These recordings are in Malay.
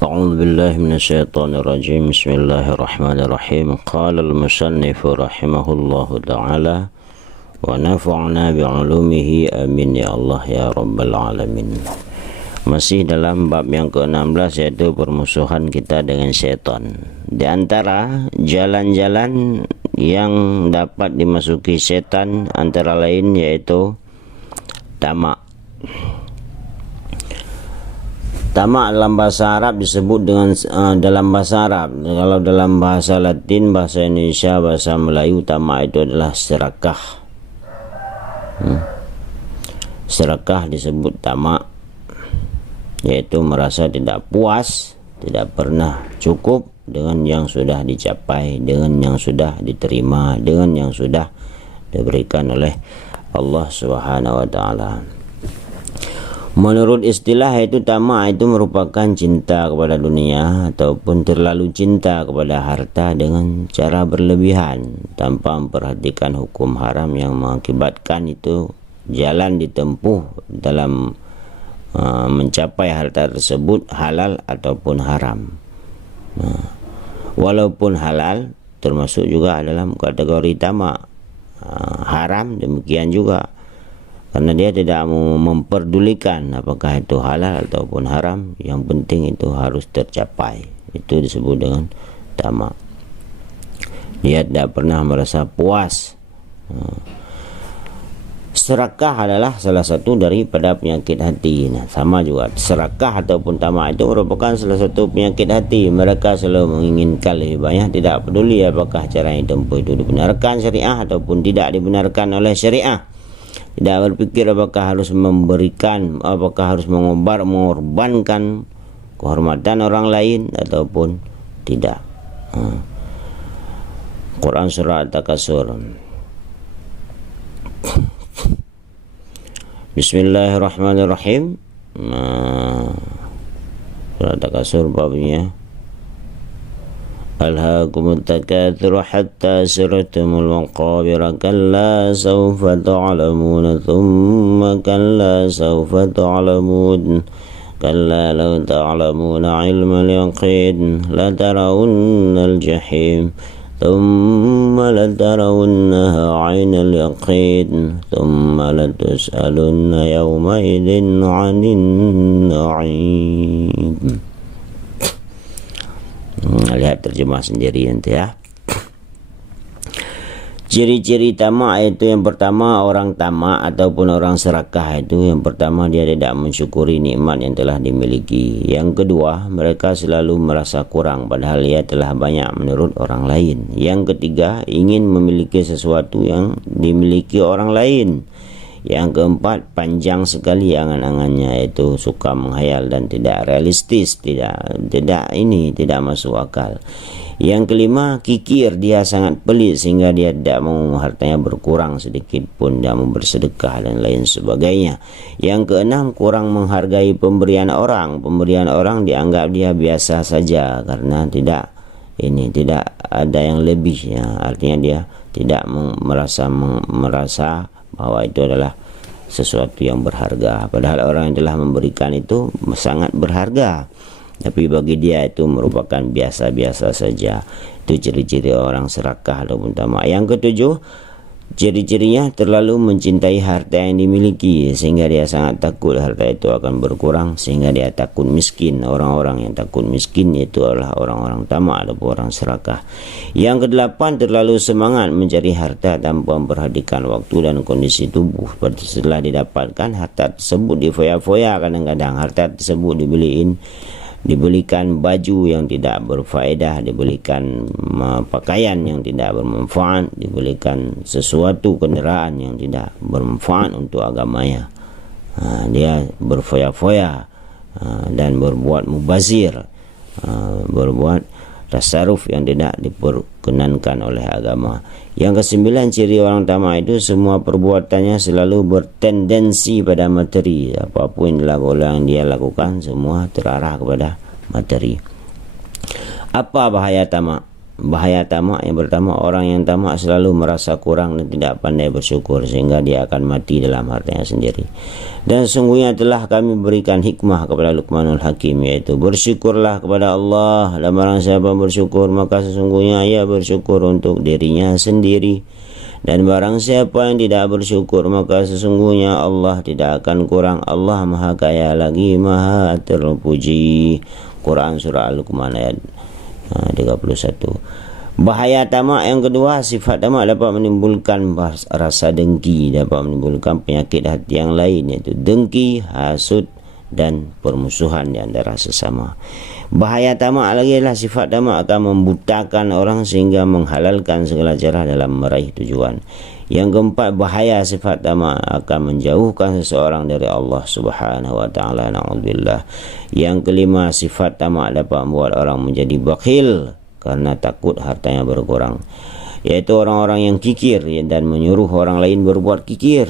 أعوذ بالله من الشيطان الرجيم. بسم الله الرحمن الرحيم. قال المصنف رحمه الله تعالى ونفعنا بعلومه amin ya Allah ya rabbal alamin. Masih dalam bab yang ke-16, yaitu permusuhan kita dengan syaitan. Di antara jalan-jalan yang dapat dimasuki syaitan antara lain yaitu tamak. Tamak dalam bahasa Arab disebut dengan dalam bahasa Arab. Kalau dalam bahasa Latin, bahasa Indonesia, bahasa Melayu, tamak itu adalah serakah. Serakah disebut tamak, yaitu merasa tidak puas, tidak pernah cukup dengan yang sudah dicapai, dengan yang sudah diterima, dengan yang sudah diberikan oleh Allah Subhanahu wa taala. Menurut istilah itu, tamak itu merupakan cinta kepada dunia ataupun terlalu cinta kepada harta dengan cara berlebihan tanpa memperhatikan hukum haram yang mengakibatkan itu jalan ditempuh dalam mencapai harta tersebut halal ataupun haram. Walaupun halal termasuk juga dalam kategori tamak, haram demikian juga, karena dia tidak memperdulikan apakah itu halal ataupun haram, yang penting itu harus tercapai. Itu disebut dengan tamak. Dia tidak pernah merasa puas. Serakah adalah salah satu daripada penyakit hati. Nah, sama juga serakah ataupun tamak itu merupakan salah satu penyakit hati. Mereka selalu menginginkan lebih banyak, tidak peduli apakah cara yang ditempuh itu dibenarkan syariah ataupun tidak dibenarkan oleh syariah. Tidak berpikir apakah harus memberikan, apakah harus mengorbankan kehormatan orang lain ataupun tidak. Quran surah At-Takasur. Bismillahirrahmanirrahim. Surah At-Takasur babnya Alhaakumut takatsur hatta zurtumul maqabir kalla sawfa ta'lamun thumma kalla sawfa ta'lamun kalla law ta'lamuna ilmal yaqin la tarawunnal jahim thumma la tarawunnaha 'ainal yaqin thumma la tus'alunna yawma idzin 'anin na'im. Lihat terjemah sendiri nanti ya. Ciri-ciri tamak itu, yang pertama, orang tamak ataupun orang serakah itu, yang pertama, dia tidak mensyukuri nikmat yang telah dimiliki. Yang kedua, mereka selalu merasa kurang padahal ia telah banyak menurut orang lain. Yang ketiga, ingin memiliki sesuatu yang dimiliki orang lain. Yang keempat, panjang sekali angan-angannya, yaitu suka menghayal dan tidak realistis, tidak masuk akal. Yang kelima, kikir, dia sangat pelit sehingga dia tidak mau hartanya berkurang sedikit pun, tidak mau bersedekah dan lain sebagainya. Yang keenam, kurang menghargai pemberian orang. Pemberian orang dianggap dia biasa saja karena tidak ada yang lebih ya. Artinya dia tidak merasa bahwa itu adalah sesuatu yang berharga, padahal orang yang telah memberikan itu sangat berharga, tapi bagi dia itu merupakan biasa-biasa saja. Itu ciri-ciri orang serakah ataupun tamak. Yang ketujuh, ciri-cirinya terlalu mencintai harta yang dimiliki sehingga dia sangat takut harta itu akan berkurang, sehingga dia takut miskin. Orang-orang yang takut miskin itu adalah orang-orang tamak ataupun orang serakah. Yang kedelapan, terlalu semangat mencari harta tanpa memperhatikan waktu dan kondisi tubuh. Setelah didapatkan harta tersebut difoya-foya, kadang-kadang harta tersebut dibelikan baju yang tidak berfaedah, dibelikan pakaian yang tidak bermanfaat, dibelikan sesuatu kenderaan yang tidak bermanfaat untuk agamanya. Dia berfoya-foya dan berbuat mubazir, berbuat tasarruf yang tidak diperkenankan oleh agama. Yang kesembilan, ciri orang tamak itu semua perbuatannya selalu bertendensi pada materi. Apapun yang dia lakukan semua terarah kepada materi. Apa bahaya tamak? bahaya tamak yang pertama, orang yang tamak selalu merasa kurang dan tidak pandai bersyukur sehingga dia akan mati dalam hartanya sendiri. Dan sungguhnya telah kami berikan hikmah kepada Luqmanul Hakim, yaitu bersyukurlah kepada Allah, dan barang siapa bersyukur maka sesungguhnya ia bersyukur untuk dirinya sendiri, dan barang siapa yang tidak bersyukur maka sesungguhnya Allah tidak akan kurang. Allah Maha Kaya lagi Maha Terpuji. Quran Surah Al-Luqman ayat 31. Bahaya tamak yang kedua, sifat tamak dapat menimbulkan rasa dengki, dapat menimbulkan penyakit hati yang lain, iaitu dengki, hasud dan permusuhan di antara sesama. Bahaya tamak lagi adalah sifat tamak akan membutakan orang sehingga menghalalkan segala cara dalam meraih tujuan. Yang keempat, bahaya sifat tamak akan menjauhkan seseorang dari Allah Subhanahu wa taala. Na'udzubillah. Yang kelima, sifat tamak dapat membuat orang menjadi bakhil karena takut hartanya berkurang, yaitu orang-orang yang kikir dan menyuruh orang lain berbuat kikir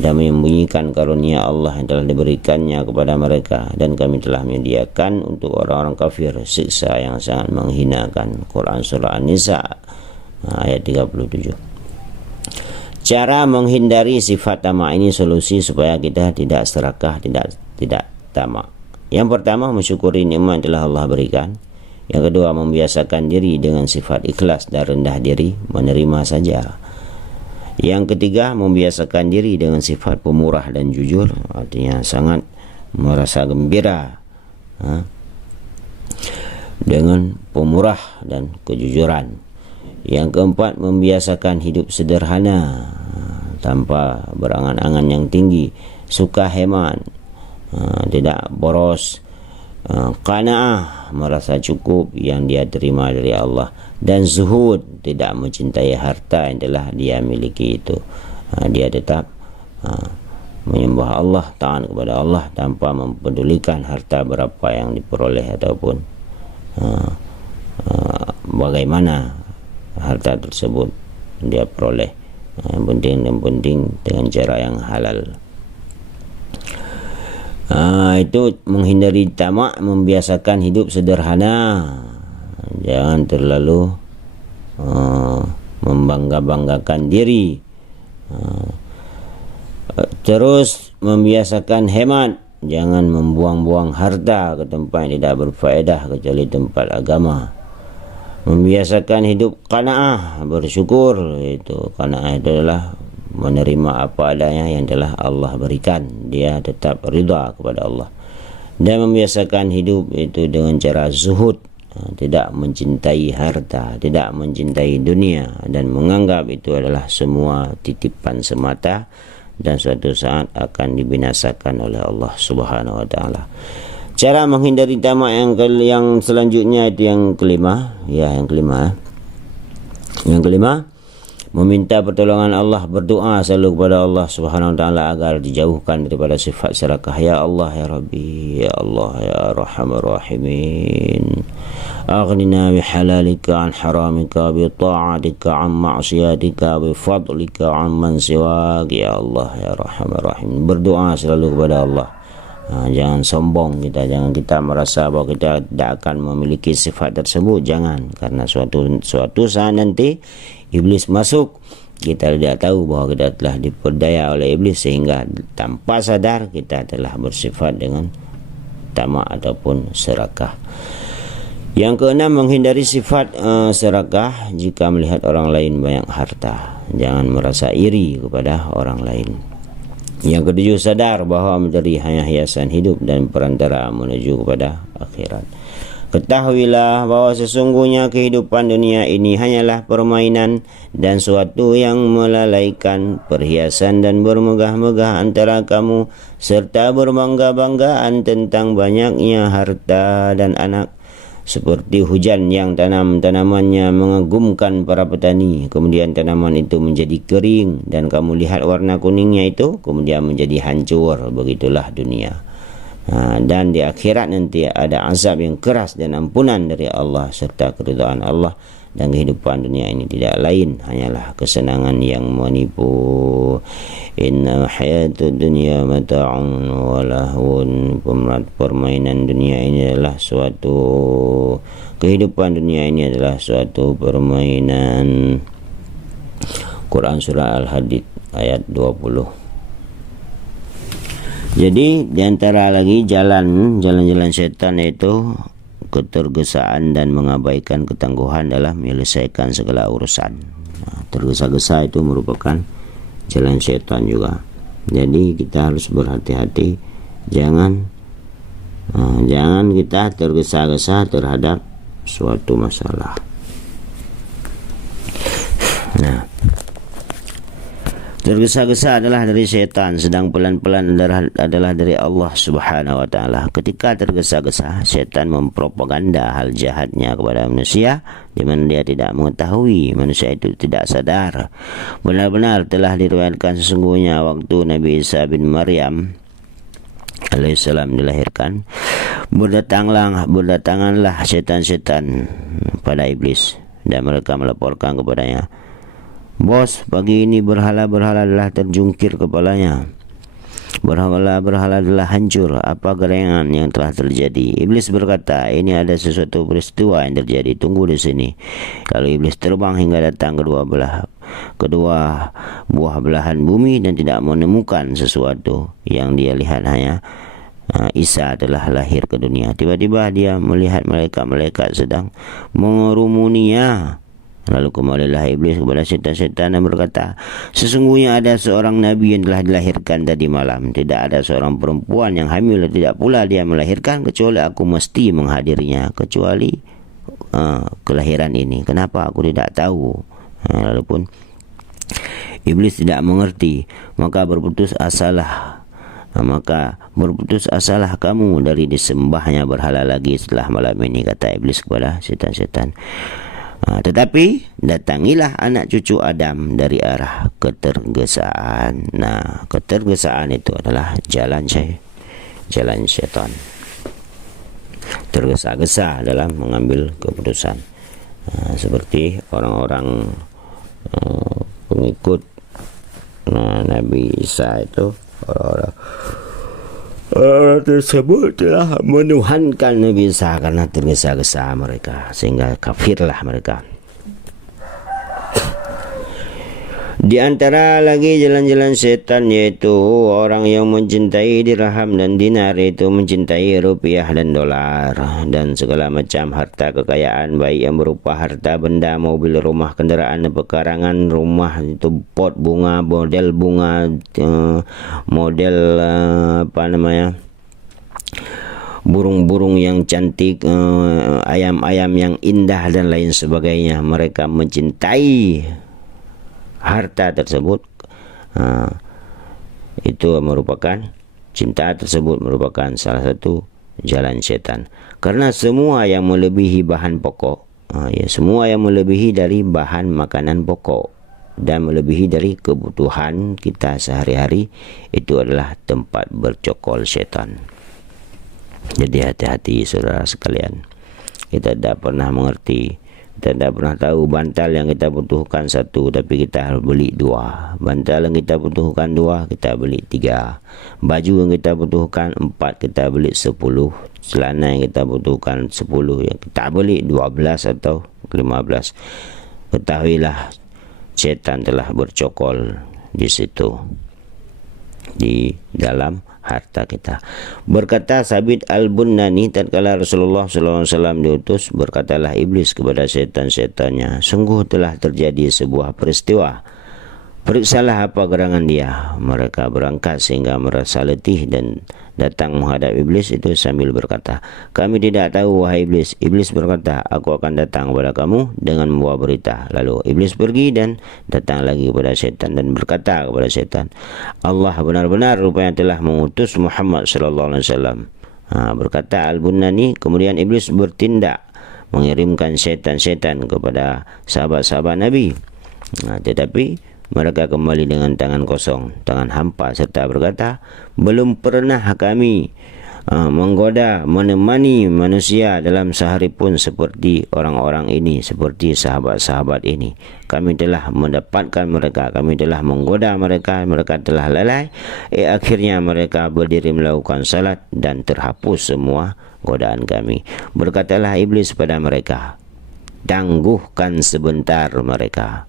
dan menyembunyikan karunia Allah yang telah diberikannya kepada mereka, dan kami telah menyediakan untuk orang-orang kafir siksa yang sangat menghinakan. Quran Surah An-Nisa ayat 37. Cara menghindari sifat tamak ini, solusi supaya kita tidak serakah, tidak tamak. Yang pertama, mensyukuri nikmat yang telah Allah berikan. Yang kedua, membiasakan diri dengan sifat ikhlas dan rendah diri, menerima saja. Yang ketiga, membiasakan diri dengan sifat pemurah dan jujur, artinya sangat merasa gembira dengan pemurah dan kejujuran. Yang keempat, membiasakan hidup sederhana tanpa berangan-angan yang tinggi, suka hemat, tidak boros, qanaah, merasa cukup yang dia terima dari Allah, dan zuhud, tidak mencintai harta yang telah dia miliki itu. Dia tetap menyembah Allah, taat kepada Allah tanpa mempedulikan harta berapa yang diperoleh ataupun bagaimana harta tersebut dia peroleh. Yang penting dengan cara yang halal. Itu menghindari tamak, membiasakan hidup sederhana, jangan terlalu membangga-banggakan diri. Terus membiasakan hemat, jangan membuang-buang harta ke tempat yang tidak berfaedah kecuali tempat agama. Membiasakan hidup qanaah, bersyukur. Itu qanaah itu adalah menerima apa adanya yang telah Allah berikan, dia tetap ridha kepada Allah. Dan membiasakan hidup itu dengan cara zuhud, tidak mencintai harta, tidak mencintai dunia, dan menganggap itu adalah semua titipan semata dan suatu saat akan dibinasakan oleh Allah Subhanahu wa taala. Cara menghindari tamak yang selanjutnya itu yang kelima, Yang kelima, meminta pertolongan Allah, berdoa selalu kepada Allah Subhanahu wa taala agar dijauhkan daripada sifat serakah. Ya Allah, ya Rabbi, ya Allah, ya Arhamar Rahimin. Aghnina bihalalika an haramika, bi ta'atika an ma'siyatika, bi fadlika amman siwak. Ya Allah, ya Arhamar Rahim. Berdoa selalu kepada Allah. Jangan sombong kita, jangan kita merasa bahwa kita tidak akan memiliki sifat tersebut. Jangan, karena suatu saat nanti iblis masuk, kita tidak tahu bahwa kita telah diperdaya oleh iblis, sehingga tanpa sadar kita telah bersifat dengan tamak ataupun serakah. Yang keenam, menghindari sifat serakah jika melihat orang lain banyak harta. Jangan merasa iri kepada orang lain. Yang ketujuh, sadar bahwa menjadi hanya hiasan hidup dan perantara menuju kepada akhirat. Ketahuilah bahwa sesungguhnya kehidupan dunia ini hanyalah permainan dan suatu yang melalaikan, perhiasan dan bermegah-megah antara kamu, serta berbangga-banggaan tentang banyaknya harta dan anak. Seperti hujan yang tanamannya mengagumkan para petani, kemudian tanaman itu menjadi kering dan kamu lihat warna kuningnya itu kemudian menjadi hancur. Begitulah dunia. Dan di akhirat nanti ada azab yang keras dan ampunan dari Allah serta keridhaan Allah, dan kehidupan dunia ini tidak lain hanyalah kesenangan yang menipu. Inna hayatud dunya mata'un wa lahwun. Permainan dunia ini adalah suatu, kehidupan dunia ini adalah suatu permainan. Quran surah Al-Hadid ayat 20. Jadi diantara lagi jalan-jalan setan yaitu ketergesaan dan mengabaikan ketangguhan dalam menyelesaikan segala urusan. Tergesa-gesa itu merupakan jalan setan juga. Jadi kita harus berhati-hati, jangan kita tergesa-gesa terhadap suatu masalah. Nah, tergesa-gesa adalah dari setan, sedang pelan-pelan adalah dari Allah Subhanahu wa taala. Ketika tergesa-gesa, setan mempropaganda hal jahatnya kepada manusia di mana dia tidak mengetahui, manusia itu tidak sadar. Benar-benar telah diriwayatkan sesungguhnya waktu Nabi Isa bin Maryam alaihissalam dilahirkan, berdatanganlah setan-setan pada iblis dan mereka melaporkan kepadanya, "Bos, pagi ini berhala-berhala telah terjungkir kepalanya. Berhala-berhala telah hancur. Apa gerangan yang telah terjadi?" Iblis berkata, "Ini ada sesuatu peristiwa yang terjadi. Tunggu di sini." Lalu iblis terbang hingga datang kedua buah belahan bumi dan tidak menemukan sesuatu. Yang dia lihat hanya Isa telah lahir ke dunia. Tiba-tiba dia melihat malaikat-malaikat sedang mengerumunia. Lalu kembalilah iblis kepada setan-setan dan berkata, "Sesungguhnya ada seorang nabi yang telah dilahirkan tadi malam. Tidak ada seorang perempuan yang hamil, tidak pula dia melahirkan, kecuali aku mesti menghadirinya, kecuali kelahiran ini. Kenapa aku tidak tahu?" Lalu pun iblis tidak mengerti, maka berputus asalah kamu dari disembahnya berhala lagi setelah malam ini, kata iblis kepada setan-setan. Tetapi datangilah anak cucu Adam dari arah ketergesaan. Nah, ketergesaan itu adalah jalan syaitan. Tergesa-gesa dalam mengambil keputusan. Seperti orang-orang pengikut Nabi Isa itu, orang tersebut telah menuhankan Nabi Isa karena tergesa-gesa mereka, sehingga kafirlah mereka. Di antara lagi jalan-jalan setan yaitu orang yang mencintai dirham dan dinar, yaitu mencintai rupiah dan dolar dan segala macam harta kekayaan, baik yang berupa harta benda, mobil, rumah, kendaraan, pekarangan rumah, itu pot bunga, model bunga, model burung-burung yang cantik, ayam-ayam yang indah dan lain sebagainya. Mereka mencintai harta tersebut. Itu merupakan, cinta tersebut merupakan salah satu jalan setan. Karena semua yang melebihi bahan pokok, semua yang melebihi dari bahan makanan pokok dan melebihi dari kebutuhan kita sehari-hari, itu adalah tempat bercokol setan. Jadi hati-hati saudara sekalian. Kita tidak pernah mengerti, kita tidak pernah tahu bantal yang kita butuhkan satu, tapi kita harus beli dua. Bantal yang kita butuhkan dua, kita beli tiga. Baju yang kita butuhkan 4, kita beli 10. Celana yang kita butuhkan 10, yang kita beli 12 atau 15. Ketahuilah, setan telah bercokol di situ, di dalam harta kita. Berkata Sabit Al-Bunani, tatkala Rasulullah SAW diutus, berkatalah iblis kepada setan-setannya, "Sungguh telah terjadi sebuah peristiwa. Periksalah apa gerangan dia." Mereka berangkat sehingga merasa letih dan datang menghadap iblis itu sambil berkata, "Kami tidak tahu wahai iblis." Iblis berkata, "Aku akan datang kepada kamu dengan membawa berita." Lalu iblis pergi dan datang lagi kepada setan dan berkata kepada setan, "Allah benar-benar rupanya telah mengutus Muhammad sallallahu alaihi wasallam." Berkata Al-Bunani, kemudian iblis bertindak mengirimkan setan-setan kepada sahabat-sahabat Nabi. Tetapi mereka kembali dengan tangan kosong, tangan hampa, serta berkata, "Belum pernah kami menggoda, menemani manusia dalam sehari pun seperti orang-orang ini, seperti sahabat-sahabat ini. Kami telah mendapatkan mereka, kami telah menggoda mereka, mereka telah lalai. Akhirnya mereka berdiri melakukan salat dan terhapus semua godaan kami. Berkatalah iblis pada mereka, tangguhkan sebentar mereka.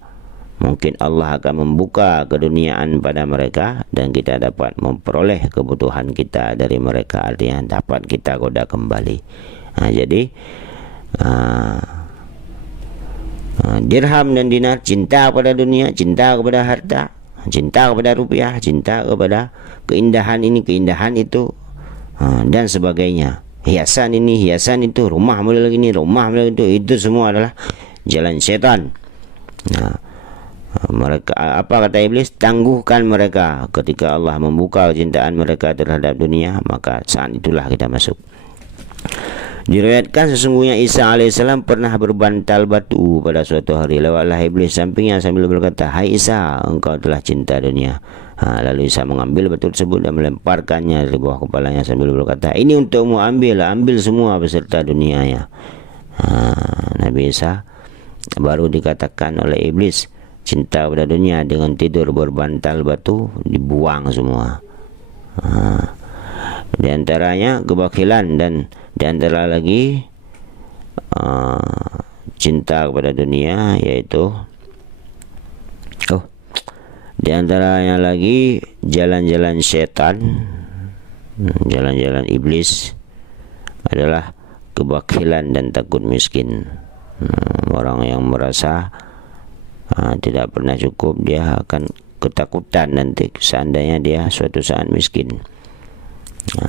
Mungkin Allah akan membuka keduniaan pada mereka dan kita dapat memperoleh kebutuhan kita dari mereka. Artinya dapat kita goda kembali. Jadi dirham dan dinar, cinta kepada dunia, cinta kepada harta, cinta kepada rupiah, cinta kepada keindahan ini, keindahan itu, dan sebagainya. Hiasan ini, hiasan itu, rumah model ini, rumah model itu semua adalah jalan syaitan. Mereka, apa kata iblis? Tangguhkan mereka. Ketika Allah membuka kecintaan mereka terhadap dunia, maka saat itulah kita masuk. Diriwayatkan sesungguhnya Isa alaihissalam pernah berbantal batu pada suatu hari. Lewatlah iblis sampingnya sambil berkata, hai Isa, engkau telah cinta dunia. Lalu Isa mengambil batu tersebut dan melemparkannya dari bawah kepalanya sambil berkata, ini untukmu, ambil semua beserta dunianya. Nabi Isa baru dikatakan oleh iblis cinta pada dunia dengan tidur berbantal batu, dibuang semua. Di antaranya kebakilan, dan di antara lagi cinta kepada dunia, yaitu di antaranya lagi jalan-jalan setan, jalan-jalan iblis adalah kebakilan dan takut miskin. Orang yang merasa tidak pernah cukup, dia akan ketakutan nanti seandainya dia suatu saat miskin,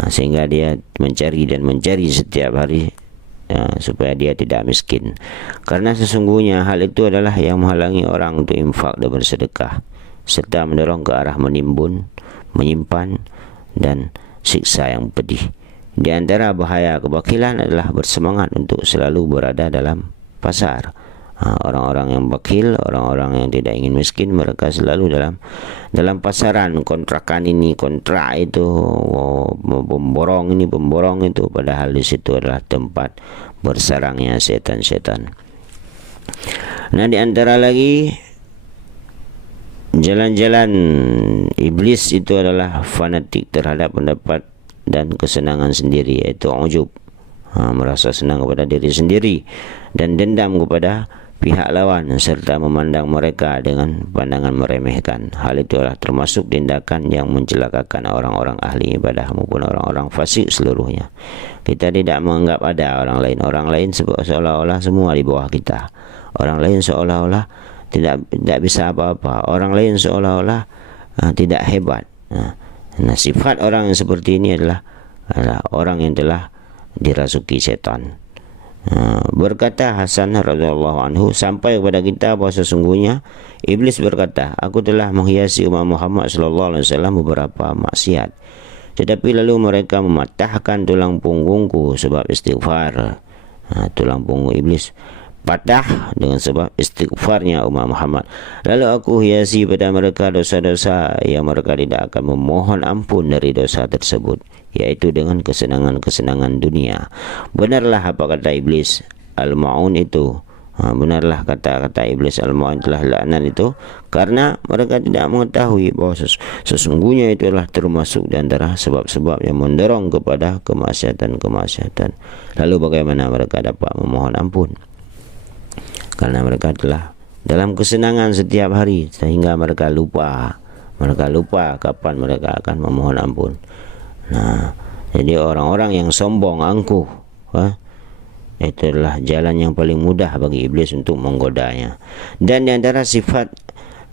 sehingga dia mencari dan mencari setiap hari supaya dia tidak miskin. Karena sesungguhnya hal itu adalah yang menghalangi orang untuk infak dan bersedekah, serta mendorong ke arah menimbun, menyimpan, dan siksa yang pedih. Di antara bahaya kebakilan adalah bersemangat untuk selalu berada dalam pasar. Orang-orang yang bakil, orang-orang yang tidak ingin miskin, mereka selalu dalam pasaran, kontrakan ini, kontrak itu, pemborong ini, pemborong itu, padahal di situ adalah tempat bersarangnya setan-setan. Nah, di antara lagi jalan-jalan iblis itu adalah fanatik terhadap pendapat dan kesenangan sendiri, yaitu ujub, merasa senang kepada diri sendiri, dan dendam kepada pihak lawan, serta memandang mereka dengan pandangan meremehkan. Hal itu adalah termasuk tindakan yang mencelakakan orang-orang ahli ibadah maupun orang-orang fasik seluruhnya. Kita tidak menganggap ada orang lain seolah-olah semua di bawah kita. Orang lain seolah-olah tidak bisa apa-apa. Orang lain seolah-olah tidak hebat. Nah, sifat orang yang seperti ini adalah orang yang telah dirasuki setan. Berkata Hasan radhiyallahu anhu, sampai kepada kita bahwa sesungguhnya iblis berkata, aku telah menghiasi umat Muhammad sallallahu alaihi wasallam beberapa maksiat, tetapi lalu mereka mematahkan tulang punggungku sebab istighfar. Tulang punggung iblis patah dengan sebab istighfarnya umat Muhammad. Lalu aku hiasi pada mereka dosa-dosa yang mereka tidak akan memohon ampun dari dosa tersebut, yaitu dengan kesenangan-kesenangan dunia. Benarlah apa kata iblis al-ma'un itu. Benarlah kata-kata iblis al-ma'un telah laknat itu, karena mereka tidak mengetahui bahawa sesungguhnya itu adalah termasuk di antara sebab-sebab yang mendorong kepada kemaksiatan-kemaksiatan. Lalu bagaimana mereka dapat memohon ampun? Karena mereka telah dalam kesenangan setiap hari, sehingga mereka lupa kapan mereka akan memohon ampun. Nah, jadi orang-orang yang sombong, angkuh, itu adalah jalan yang paling mudah bagi iblis untuk menggodanya. Dan di antara sifat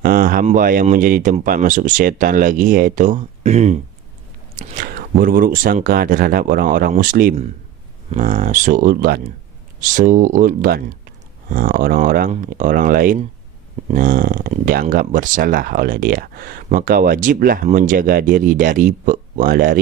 hamba yang menjadi tempat masuk syaitan lagi, yaitu berburuk sangka terhadap orang-orang muslim. Su'udzan, orang lain dianggap bersalah oleh dia, maka wajiblah menjaga diri dari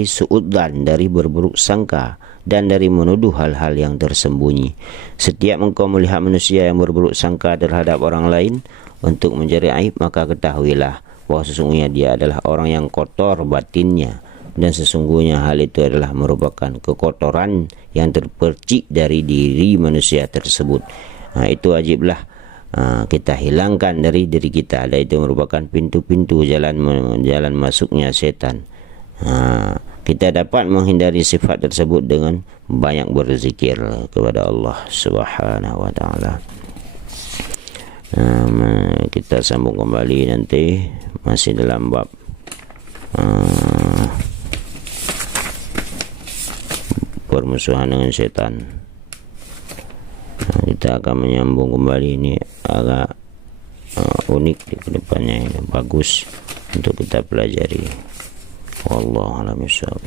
su'udzan, dari berburuk sangka dan dari menuduh hal-hal yang tersembunyi. Setiap engkau melihat manusia yang berburuk sangka terhadap orang lain untuk mencari aib, maka ketahuilah bahwa sesungguhnya dia adalah orang yang kotor batinnya, dan sesungguhnya hal itu adalah merupakan kekotoran yang terpercik dari diri manusia tersebut. Itu wajiblah kita hilangkan dari diri kita, dan itu merupakan pintu-pintu jalan masuknya setan. Kita dapat menghindari sifat tersebut dengan banyak berzikir kepada Allah Subhanahu wa taala. Kita sambung kembali nanti, masih dalam bab permusuhan dengan setan. Kita akan menyambung kembali, ini agak unik di kedepannya, ini bagus untuk kita pelajari. Wallahu a'lam bishawab.